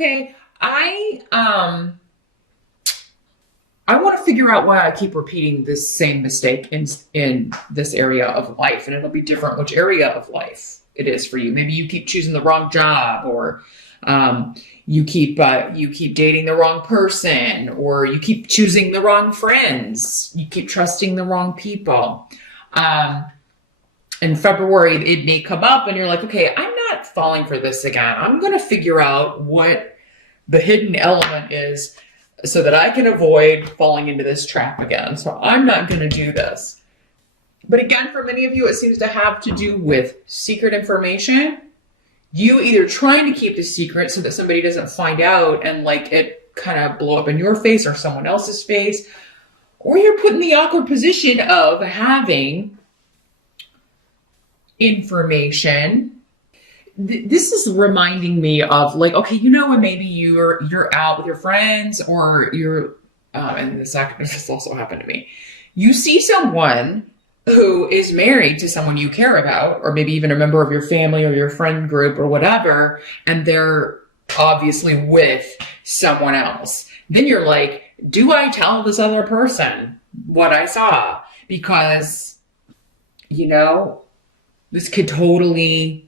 okay, I want to figure out why I keep repeating this same mistake in this area of life, and it'll be different which area of life it is for you. Maybe you keep choosing the wrong job, or you keep dating the wrong person, or you keep choosing the wrong friends. You keep trusting the wrong people. In February, it may come up, and you're like, okay, I'm not falling for this again. I'm going to figure out what the hidden element is, so that I can avoid falling into this trap again. So I'm not going to do this. But again, for many of you, it seems to have to do with secret information. You either trying to keep the secret so that somebody doesn't find out and like it kind of blow up in your face or someone else's face, or you're put in the awkward position of having information. This is reminding me of like, okay, when maybe you're out with your friends, or you're, and this also happened to me. You see someone who is married to someone you care about, or maybe even a member of your family or your friend group or whatever, and they're obviously with someone else. Then you're like, do I tell this other person what I saw? Because, this could totally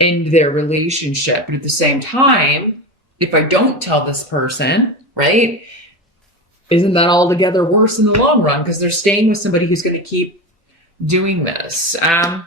end their relationship. But at the same time, if I don't tell this person, right, isn't that altogether worse in the long run? Because they're staying with somebody who's going to keep doing this. So I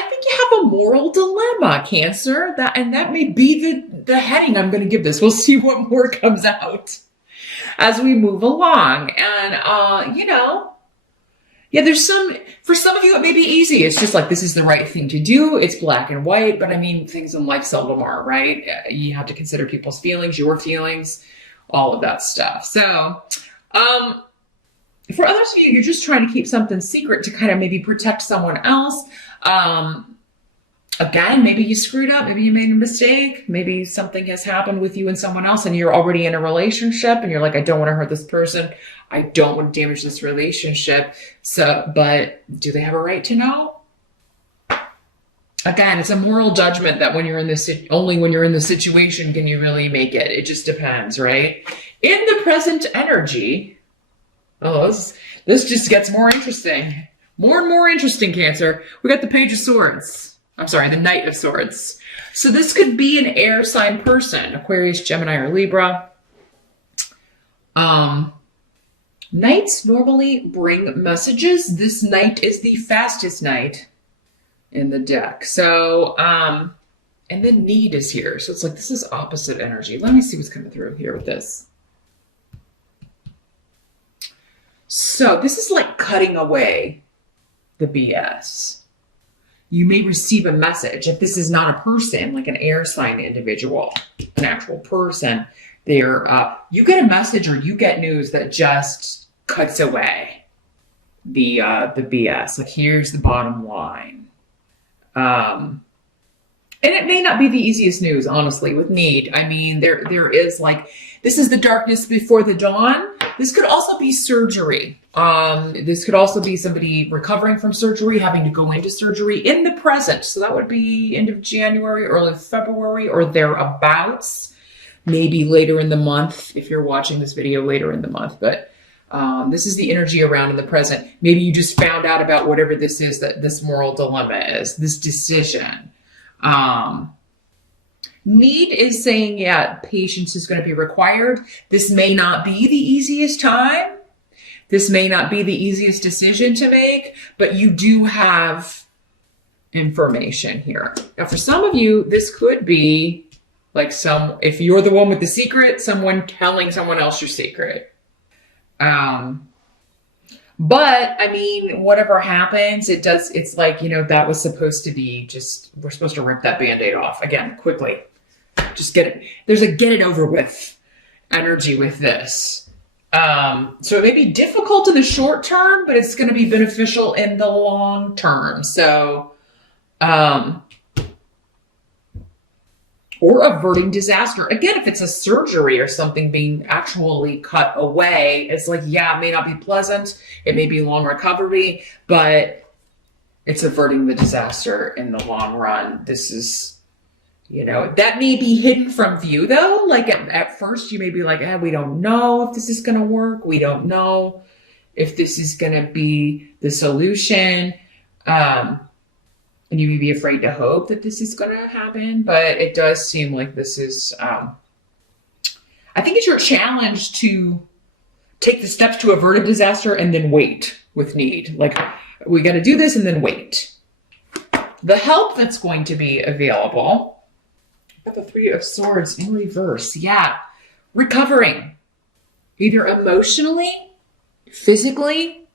think you have a moral dilemma, Cancer. That may be the heading I'm going to give this. We'll see what more comes out as we move along. And, for some of you, it may be easy. It's just like, this is the right thing to do. It's black and white, but I mean, things in life seldom are, right? You have to consider people's feelings, your feelings, all of that stuff. So, for others of you, you're just trying to keep something secret to kind of maybe protect someone else. Again, maybe you screwed up. Maybe you made a mistake. Maybe something has happened with you and someone else, and you're already in a relationship, and you're like, I don't want to hurt this person. I don't want to damage this relationship. But do they have a right to know? Again, it's a moral judgment that only when you're in the situation can you really make it. It just depends, right? In the present energy, this just gets more interesting. More and more interesting, Cancer. We got the Page of Swords. I'm sorry, the Knight of Swords. So this could be an air sign person, Aquarius, Gemini, or Libra. Knights normally bring messages. This knight is the fastest knight in the deck. So, and then need is here. So it's like, this is opposite energy. Let me see what's coming through here with this. So this is like cutting away the BS. You may receive a message. If this is not a person, like an air sign individual, an actual person, you get a message or you get news that just cuts away the BS. Like, here's the bottom line. And it may not be the easiest news, honestly, with need. I mean, there is like, this is the darkness before the dawn. This could also be surgery. This could also be somebody recovering from surgery, having to go into surgery in the present. So that would be end of January, early February, or thereabouts. Maybe later in the month, if you're watching this video later in the month. But this is the energy around in the present. Maybe you just found out about whatever this is, that this moral dilemma is, this decision. Need is saying, patience is going to be required. This may not be the easiest time. This may not be the easiest decision to make, but you do have information here. Now, for some of you, this could be like if you're the one with the secret, someone telling someone else your secret. But I mean, whatever happens, it's like, that was supposed to be we're supposed to rip that Band-Aid off again, quickly. Just get it. There's a get it over with energy with this. So it may be difficult in the short term, but it's going to be beneficial in the long term. So, or averting disaster. Again, if it's a surgery or something being actually cut away, it's like, it may not be pleasant. It may be long recovery, but it's averting the disaster in the long run. This is You know, that may be hidden from view though. Like at first you may be like, we don't know if this is going to work. We don't know if this is going to be the solution. And you may be afraid to hope that this is going to happen, but it does seem like this is, I think it's your challenge to take the steps to avert a disaster and then wait with need. Like, we got to do this and then wait. The help that's going to be available, got the Three of Swords in reverse. Yeah. Recovering, either emotionally, physically.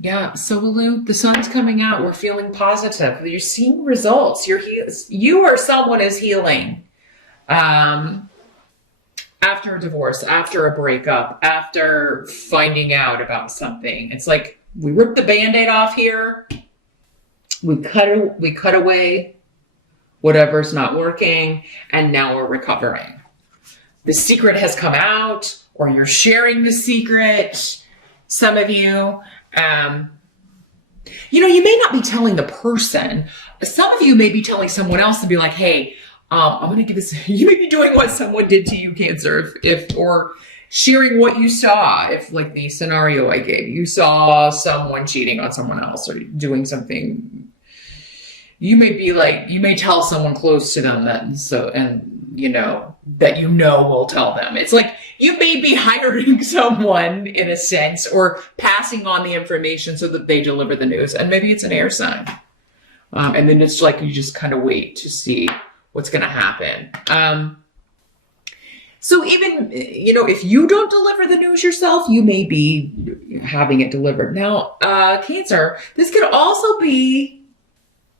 Yeah. So the sun's coming out. We're feeling positive. You're seeing results. You or someone is healing. After a divorce, after a breakup, after finding out about something. It's like we ripped the Band-Aid off here. We cut away whatever's not working, and now we're recovering. The secret has come out, or you're sharing the secret. Some of you, you may not be telling the person. Some of you may be telling someone else to be like, hey, I'm going to give this, you may be doing what someone did to you, Cancer, or sharing what you saw. If like the scenario I gave, you saw someone cheating on someone else or doing something, you may tell someone close to them that, will tell them. It's like, you may be hiring someone in a sense, or passing on the information so that they deliver the news. And maybe it's an air sign. And then it's like, you just kind of wait to see what's going to happen. So even, if you don't deliver the news yourself, you may be having it delivered. Now, Cancer, this could also be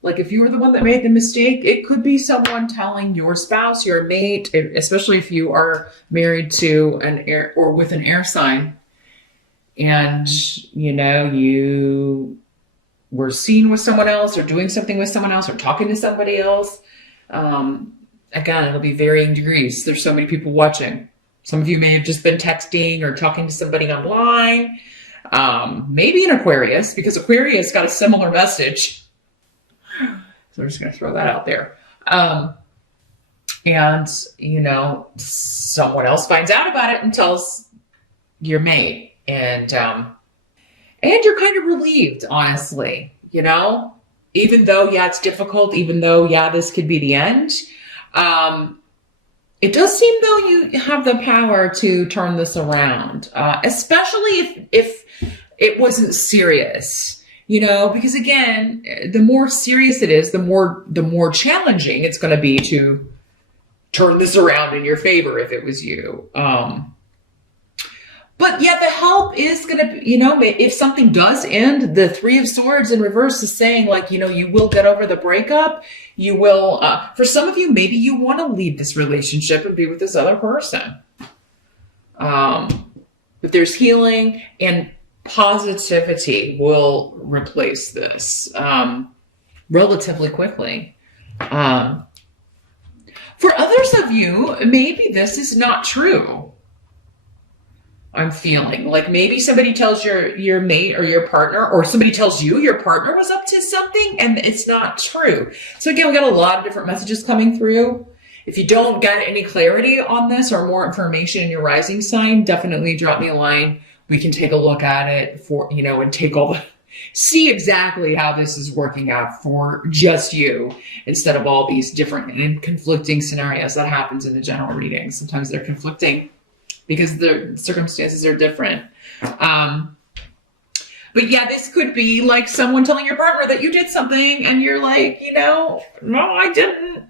like, if you were the one that made the mistake, it could be someone telling your spouse, your mate, especially if you are married to an air or with an air sign, and, you were seen with someone else or doing something with someone else or talking to somebody else. Again, it'll be varying degrees. There's so many people watching. Some of you may have just been texting or talking to somebody online. Maybe an Aquarius, because Aquarius got a similar message. So I'm just going to throw that out there. And, someone else finds out about it and tells your mate. And you're kind of relieved, honestly, even though, it's difficult, even though, this could be the end. It does seem though you have the power to turn this around, especially if it wasn't serious, because again, the more serious it is, the more challenging it's going to be to turn this around in your favor if it was you. But yeah, the help is going to, if something does end, the Three of Swords in reverse is saying like, you will get over the breakup. You will, for some of you, maybe you want to leave this relationship and be with this other person. But there's healing, and positivity will replace this relatively quickly. For others of you, maybe this is not true. I'm feeling like maybe somebody tells your mate or your partner, or somebody tells you your partner was up to something and it's not true. So again, we got a lot of different messages coming through. If you don't get any clarity on this or more information in your rising sign, definitely drop me a line. We can take a look at it and see exactly how this is working out for just you, instead of all these different and conflicting scenarios that happens in the general reading. Sometimes they're conflicting because the circumstances are different. But yeah, this could be like someone telling your partner that you did something and you're like, no, I didn't.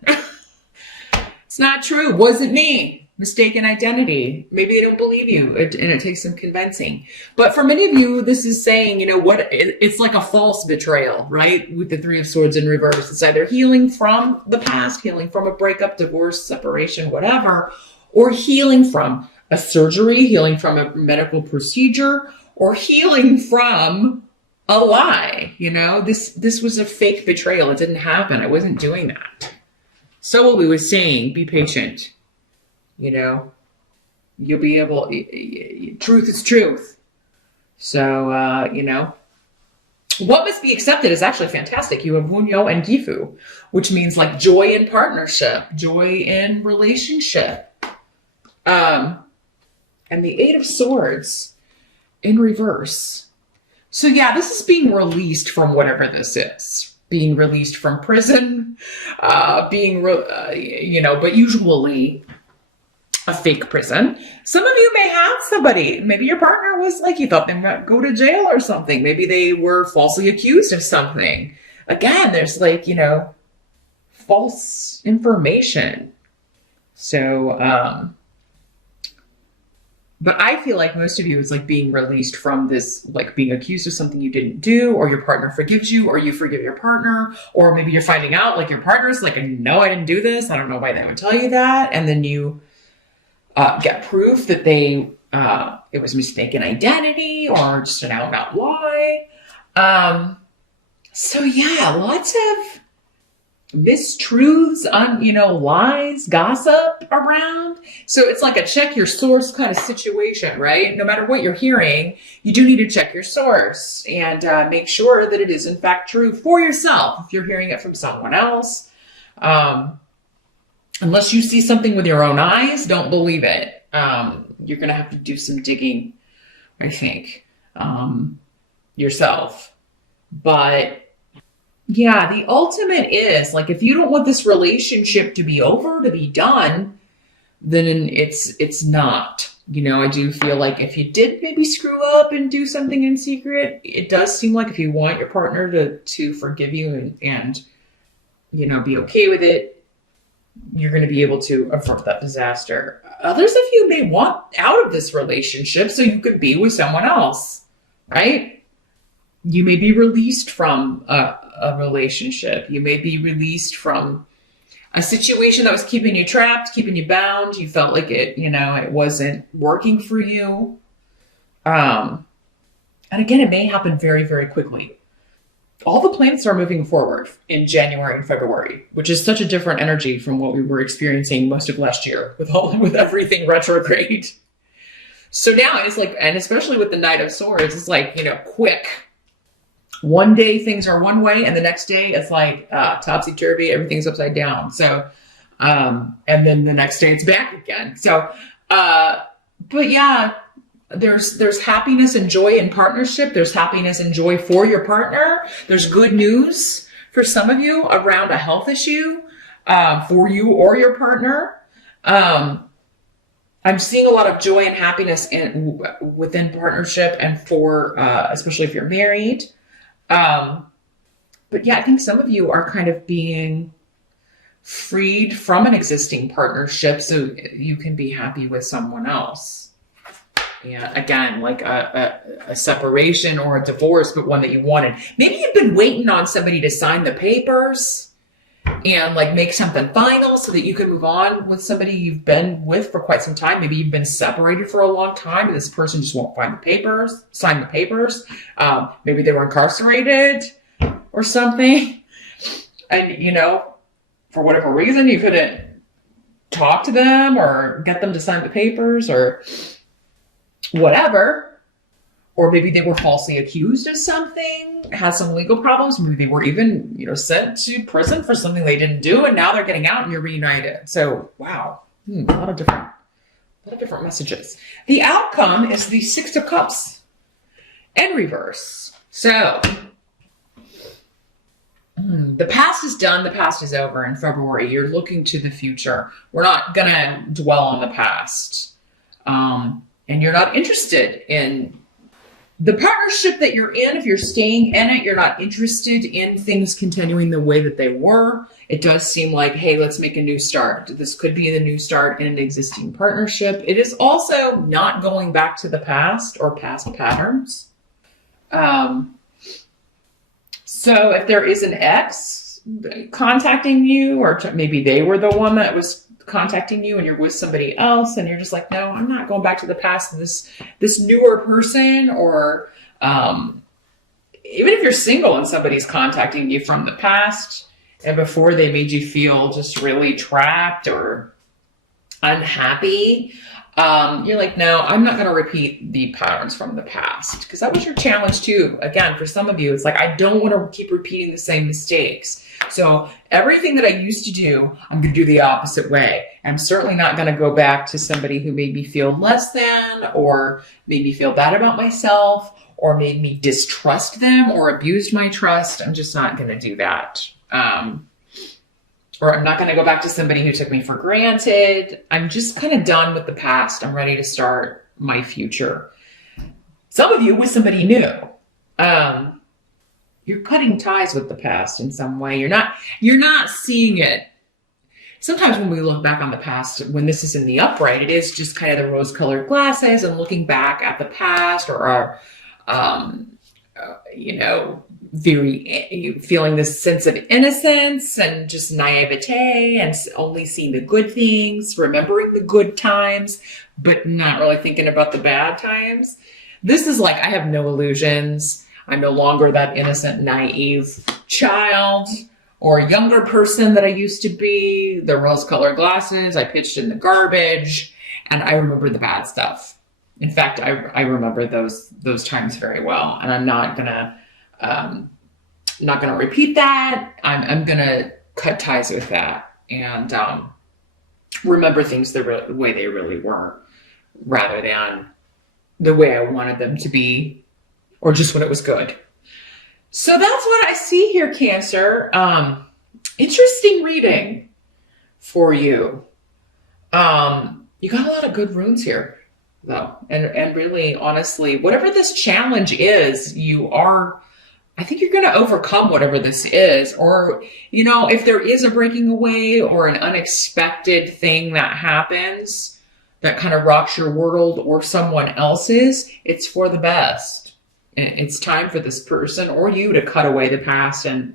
It's not true. Wasn't me. Mistaken identity. Maybe they don't believe you, and it takes some convincing. But for many of you, this is saying, it's like a false betrayal, right? With the Three of Swords in reverse. It's either healing from the past, healing from a breakup, divorce, separation, whatever, or healing from a surgery, healing from a medical procedure, or healing from a lie. This was a fake betrayal. It didn't happen. I wasn't doing that. So what we was saying, be patient. You'll be able, truth is truth. So, What must be accepted is actually fantastic. You have Wunyo and Gifu, which means like joy in partnership, joy in relationship. And the Eight of Swords in reverse. So yeah, this is being released from whatever this is. Being released from prison, but usually a fake prison. Some of you may have somebody, maybe your partner was like, you thought they might go to jail or something. Maybe they were falsely accused of something. Again, there's like, false information. So, but I feel like most of you is like being released from this, like being accused of something you didn't do, or your partner forgives you, or you forgive your partner, or maybe you're finding out like your partner's like, no, I didn't do this. I don't know why they would tell you that. And then you get proof that it was mistaken identity or just an out and out lie. So yeah, lots of mistruths, lies, gossip around. So it's like a check your source kind of situation, right? No matter what you're hearing, you do need to check your source and make sure that it is in fact true for yourself. If you're hearing it from someone else, unless you see something with your own eyes, don't believe it. You're going to have to do some digging, I think, yourself. But yeah, the ultimate is like, if you don't want this relationship to be over, to be done, then it's not. I do feel like if you did maybe screw up and do something in secret, it does seem like if you want your partner to forgive you and be okay with it, you're going to be able to avert that disaster. Others of you may want out of this relationship so you could be with someone else, right? You may be released from a relationship. You may be released from a situation that was keeping you trapped, keeping you bound. You felt like it wasn't working for you. And again, it may happen very, very quickly. All the planets are moving forward in January and February, which is such a different energy from what we were experiencing most of last year with everything retrograde. So now it's like, and especially with the Knight of Swords, it's like, quick. One day things are one way, and the next day it's like topsy-turvy, everything's upside down. So, and then the next day it's back again. So, but yeah, there's happiness and joy in partnership. There's happiness and joy for your partner. There's good news for some of you around a health issue for you or your partner. I'm seeing a lot of joy and happiness within partnership and for, especially if you're married. But yeah, I think some of you are kind of being freed from an existing partnership so you can be happy with someone else. And again, like a separation or a divorce, but one that you wanted. Maybe you've been waiting on somebody to sign the papers and like make something final so that you can move on with somebody you've been with for quite some time. Maybe you've been separated for a long time and this person just won't sign the papers. Maybe they were incarcerated or something. And, for whatever reason, you couldn't talk to them or get them to sign the papers or whatever. Or maybe they were falsely accused of something, had some legal problems. Maybe they were even, sent to prison for something they didn't do, and now they're getting out and you're reunited. So, wow, a lot of different messages. The outcome is the Six of Cups in reverse. So, the past is done. The past is over in February. You're looking to the future. We're not going to dwell on the past. And you're not interested in the partnership that you're in. If you're staying in it, you're not interested in things continuing the way that they were. It does seem like, hey, let's make a new start. This could be the new start in an existing partnership. It is also not going back to the past or past patterns. So if there is an ex contacting you, or maybe they were the one that was contacting you and you're with somebody else and you're just like, no, I'm not going back to the past to this newer person, or even if you're single and somebody's contacting you from the past and before they made you feel just really trapped or unhappy, You're like, no, I'm not going to repeat the patterns from the past, because that was your challenge too. Again, for some of you, it's like, I don't want to keep repeating the same mistakes. So everything that I used to do, I'm going to do the opposite way. I'm certainly not going to go back to somebody who made me feel less than, or made me feel bad about myself, or made me distrust them, or abused my trust. I'm just not going to do that. Or I'm not going to go back to somebody who took me for granted. I'm just kind of done with the past. I'm ready to start my future. Some of you with somebody new. You're cutting ties with the past in some way. You're not seeing it. Sometimes when we look back on the past, when this is in the upright, it is just kind of the rose-colored glasses and looking back at the past, or our, very feeling this sense of innocence and just naivete, and only seeing the good things, remembering the good times, but not really thinking about the bad times. This is like, I have no illusions. I'm no longer that innocent, naive child or younger person that I used to be. The rose-colored glasses, I pitched in the garbage, and I remember the bad stuff. In fact, I remember those times very well, and I'm not gonna repeat that. I'm gonna cut ties with that and remember things the way they really were, rather than the way I wanted them to be, or just when it was good. So that's what I see here, Cancer. Interesting reading for you. You got a lot of good runes here, though. And really, honestly, whatever this challenge is, I think you're going to overcome whatever this is. Or, if there is a breaking away or an unexpected thing that happens that kind of rocks your world or someone else's, it's for the best. It's time for this person or you to cut away the past and